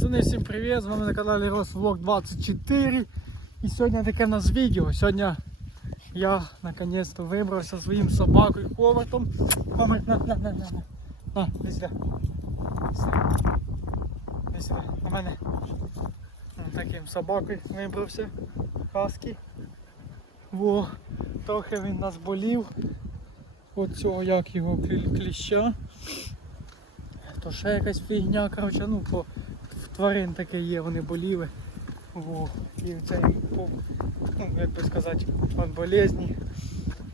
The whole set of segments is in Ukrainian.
Пацани, всім привіт! З вами на каналі Росвлог 24 І сьогодні таке в нас відео. Сьогодні я наконец-то вибрався своїм собакою Ховартом. Ховарт, на, на, на, на, на. Іди сюди. Іди сюди, на мене. Таким собакою вибрався. Хаски. Во, трохи він нас болів. От цього як його кліща. То ще якась фігня, коротше, ну по тварин таке є, вони боліли. Во. І цей ну, як би сказати, від болезні.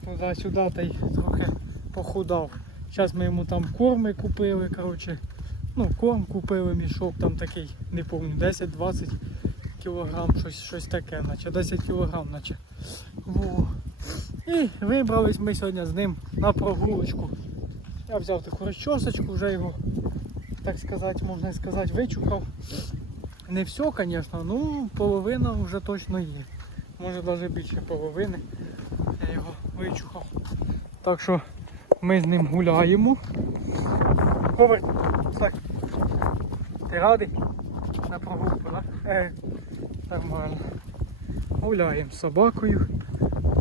Туди-сюди та й трохи похудав. Зараз ми йому там корми купили, коротше. Ну, корм купили, мішок там такий, не пам'ятаю, 10-20 кілограм, щось, щось таке, наче 10 кілограм, наче. Во. І вибрались ми сьогодні з ним на прогулочку. Я взяв таку розчосочку, вже його, так сказати, можна сказати, вичухав. Не все, звісно, ну половина вже точно є. Може навіть більше половини. Я його вичухав. Так що ми з ним гуляємо. Говер, так. Ти радий? На прогулку, так? Е, нормально. Гуляємо з собакою.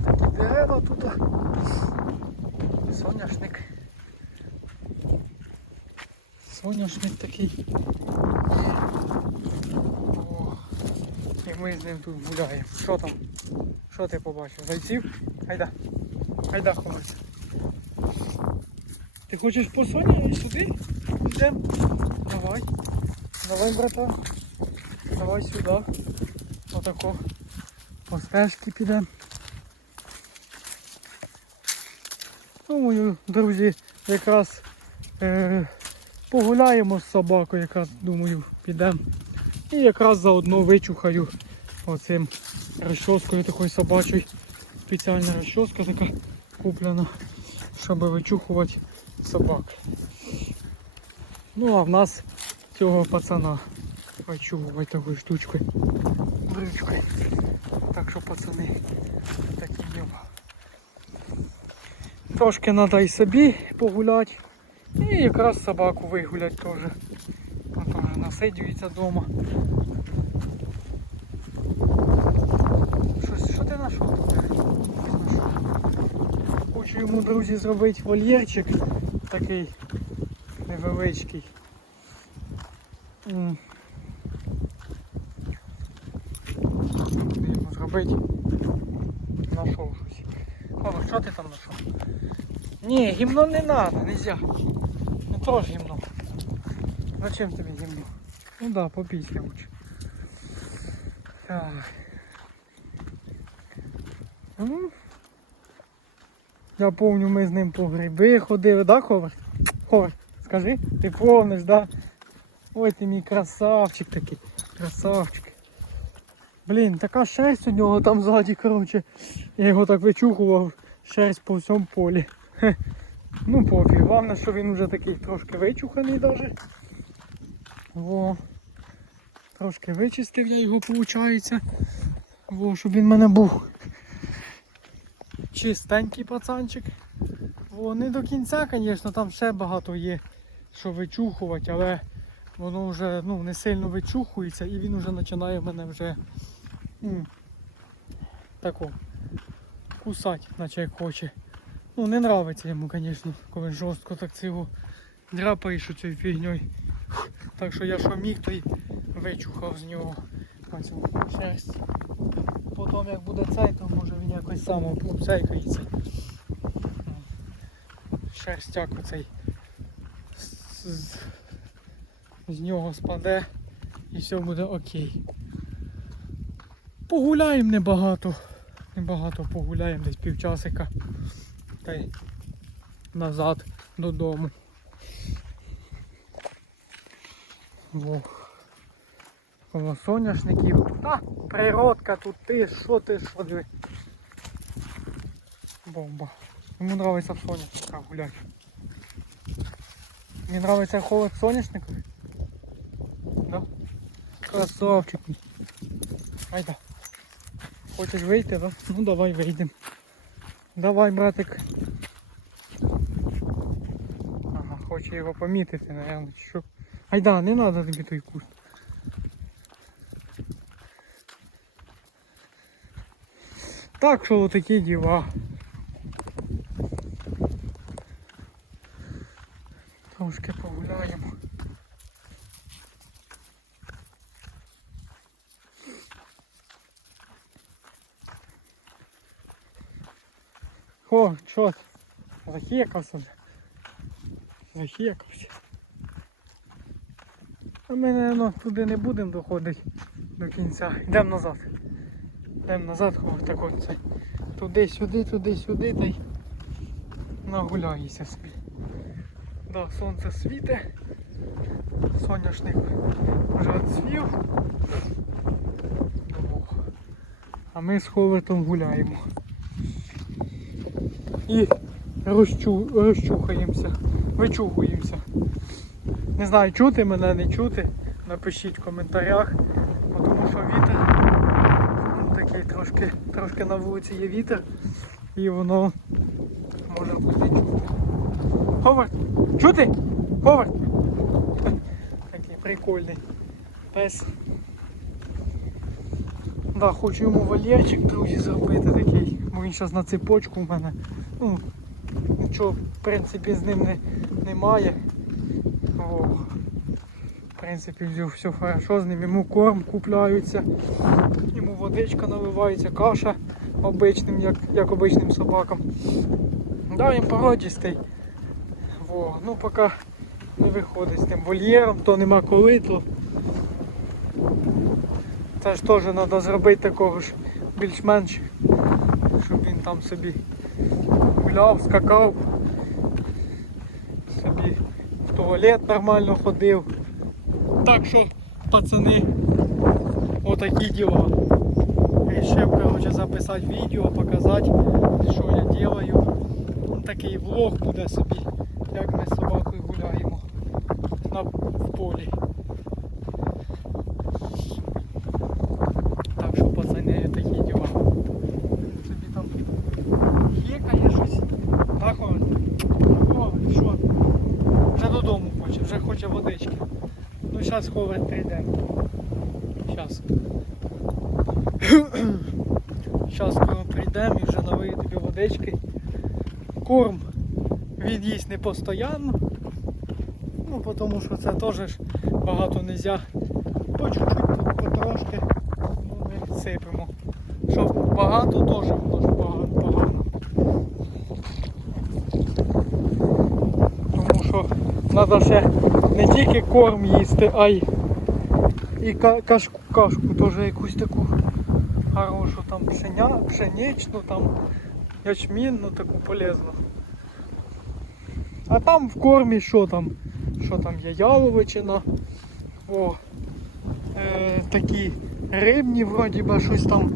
Такі дерева тут. Соняшник. Соняшник такий. О, і ми з ним тут гуляємо. Що там? Що ти побачив? Зайців? Хайда. Хайда ховайся. Ти хочеш по Соня і сюди? Йдемо? Давай. Давай, братан. Давай сюди. Отако. По стежці підемо. Ну, мої друзі, якраз е, погуляємо з собакою, якраз думаю, підемо. І якраз заодно вичухаю оцим розчоскою такою собачою. Спеціальна розчоска така куплена, щоб вичухувати собак. Ну а в нас цього пацана вичухувати такою штучкою. Брючкою. Так що пацани такі діла. Трошки треба і собі погуляти. І якраз собаку вигуляти теж. Вона теж насидюється вдома. Щось, що ти знайшов? Хочу йому, друзі, зробити вольєрчик такий невеличкий. М. Йому зробити? Знайшов щось. О, що ти там знайшов? Ні, гімно не треба. Не трожь гімно. Зачем тобі гімно? Ну да, попійся лучше. Так. Ну, я помню, ми з ним по гриби ходили, да, Ховар? Ховар, скажи, ти помниш, да? Ой, ти мій красавчик такий, красавчик. Блін, така шерсть у нього там ззаді, коротше. Я його так вичухував, шерсть по всьому полі. Ну пофіг, головне, що він вже такий трошки вичуханий даже. Во. Трошки вичистив я його, виходить. Во, щоб він в мене був чистенький пацанчик. Во, не до кінця, звісно, там ще багато є, що вичухувати, але воно вже ну, не сильно вичухується і він вже починає в мене вже м, кусати, наче як хоче. Ну, не нравиться йому, звісно, коли жорстко так цього драпаєш цією фігньою. Так що я що міг, то й вичухав з нього оцю шерсть. Потім як буде цей, то може він якось сам обцейкається. Шерстяк оцей з, з, з нього спаде і все буде окей. Погуляємо небагато. Небагато погуляємо, десь півчасика. Та й назад додому. Во. Коло соняшників. Та, природка тут ти, що ти, що диви. Бомба. Йому подобається в соняшниках гуляти. Мені подобається холод соняшників. Да? Красавчик. Айда. Хочеш вийти, да? Ну давай вийдемо. Давай, братик. Ага, хоче його помітити, наверное, що. Айда, не надо тобі той куст. Так що отакі діва. Трошки погуляємо. О, що? Захекався. Захекався. А ми, ну, туди не будемо доходити до кінця. Йдемо назад. Йдемо назад, так це. Туди, сюди, туди, сюди та й нагуляєшся собі. Да, сонце світе. Соняшник вже відсвів. А ми з Ховертом гуляємо. І розчу, розчухаємося, вичухуємося. Не знаю, чути мене, не чути. Напишіть в коментарях, тому що вітер ну, такий трошки, трошки на вулиці є вітер і воно може бути чути. Ховард! Чути? Ховард! Такий прикольний пес. Да, хочу йому вольєрчик, друзі, зробити такий, бо він зараз на цепочку в мене. Ну, нічого, в принципі, з ним не, немає. О, в принципі, все, хорошо з ним. Йому корм купляються, йому водичка наливається, каша обичним, як, як обичним собакам. Да, він породістий. Во, ну поки не виходить з тим вольєром, то нема коли, то це ж теж треба зробити такого ж більш-менш, там собі гуляв, скакав, собі в туалет нормально ходив. Так що, пацани, отакі діла. Рішив, короче, записати відео, показати, що я делаю. Ну, Такий влог буде собі, як ми з собакою гуляємо на полі. Так що, пацани, такі діла. Собі там хекає щось. Так, о, о, що? Вже додому хоче, водички. Ну зараз ховать прийде. Зараз. Зараз прийдемо і вже налию тобі водички. Корм він їсть не постійно. Ну, тому що це теж багато не можна. По чуть-чуть, потрошки ну, ми сипемо. Щоб багато теж ж багато погано. Тому що треба ще не тільки корм їсти, а й і кашку, кашку теж якусь таку хорошу, там пшеня, пшеничну, там ячмінну таку полезну. А там в кормі що там? Що там є яловичина, о, е, такі рибні вроді би, щось там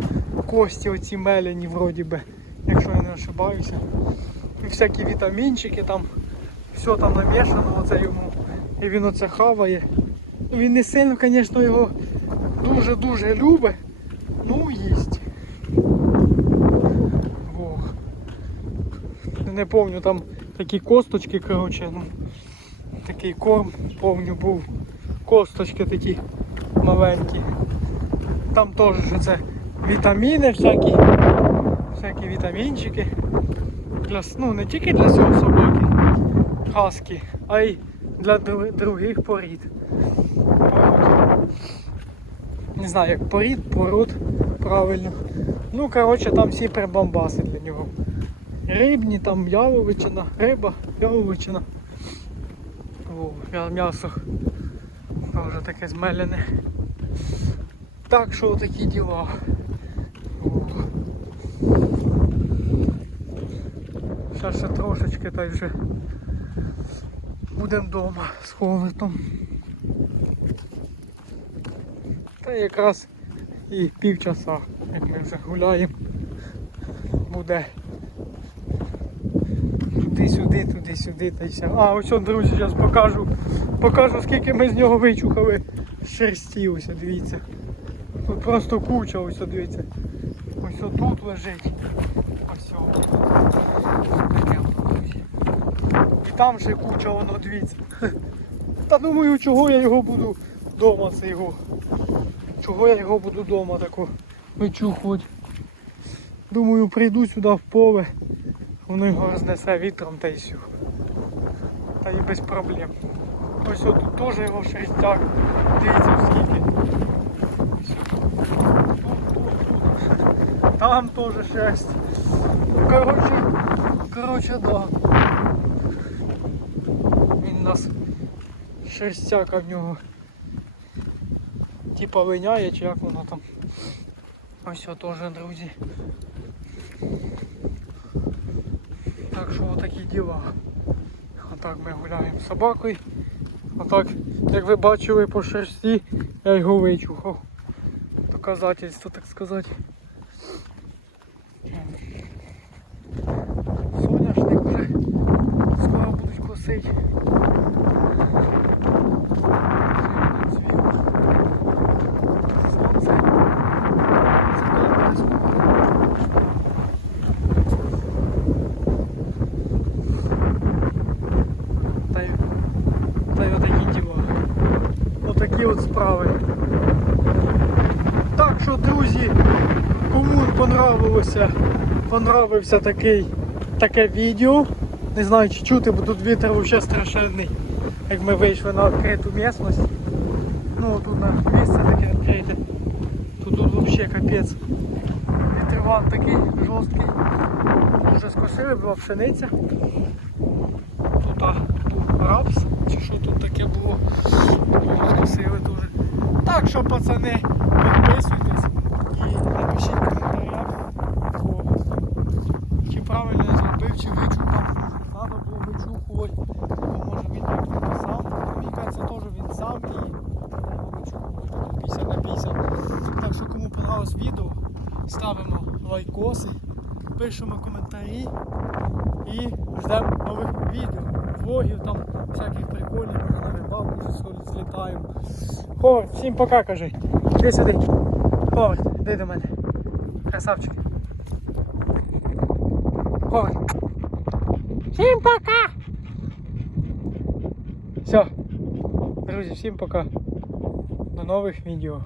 кості оці мелені вроді би, якщо я не ошибаюся. І всякі вітамінчики там, все там намішано, оце йому. І він оце хаває. Він не сильно, звісно, його дуже-дуже любить, ну їсть. Ох. Не пам'ятаю, там такі косточки, коротше, ну, такий корм, повню був. Косточки такі маленькі. Там теж це вітаміни всякі, всякі вітамінчики. Для, ну, не тільки для цього собаки, хаски, а й для других порід. Не знаю, як порід, пород, правильно. Ну, коротше, там всі прибамбаси для нього. Рибні, там яловичина, риба, яловичина. О, м'я- м'ясо. Вже таке змелене. Так що такі діла. Зараз ще трошечки та й будемо вдома з холодом. Та якраз і півчаса, як ми вже гуляємо, буде туди-сюди, туди-сюди та й все. А, ось друзі, зараз покажу. Покажу, скільки ми з нього вичухали шерсті, ось дивіться. Тут просто куча, ось дивіться. Ось тут лежить. Ось. Таке воно, друзі. І там ще куча, воно дивіться. Та думаю, чого я його буду вдома це. Чого я його буду вдома тако вичухувати. Думаю, прийду сюди в поле, воно його рознесе вітром та й все. Та і без проблем. Ось тут теж його шерстяк. Дивіться скільки. Там теж шерсть. Коротше, коротше, да. У нас шерстяка в нього. Типа линяє, чи як воно там. Ось теж, друзі. Так що отакі діла. Отак ми гуляємо з собакою. Отак, як ви бачили по шерсті, я його вичухав. Доказательство, так сказати. Соняшник вже скоро будуть косити. Сонце. Заколотилось скоро. Та й, та й отакі діла. Отакі от справи. Так що, друзі, кому понравилося, понравився такий, таке відео. Не знаю, чи чути, бо тут вітер взагалі страшенний. Як ми вийшли на відкриту місцевість. Ну тут на місце таке відкрите. Тут, тут взагалі капець. Вітерван такий жорсткий. Вже скосили, була пшениця. Тут, а, рапс, чи що тут таке було. Його скосили теж. Так що, пацани, підписуйтесь і напишіть в коментарях, о, чи правильно я зробив, чи вичухав. Треба було вичухувати, бо може він так написав. Мені кажеться, теж він сам і треба його вичухувати. 50 на 50. Так що кому понравилось відео, ставимо лайкоси, пишемо коментарі і ждемо нових відео, влогів там, всяких приколів, може на рибалку злітаємо. Ховард, всім пока, кажи. Іди сюди. Ховард, іди до мене. Красавчик. Ховард. Всім пока! Все. Друзі, всім пока. До нових відео.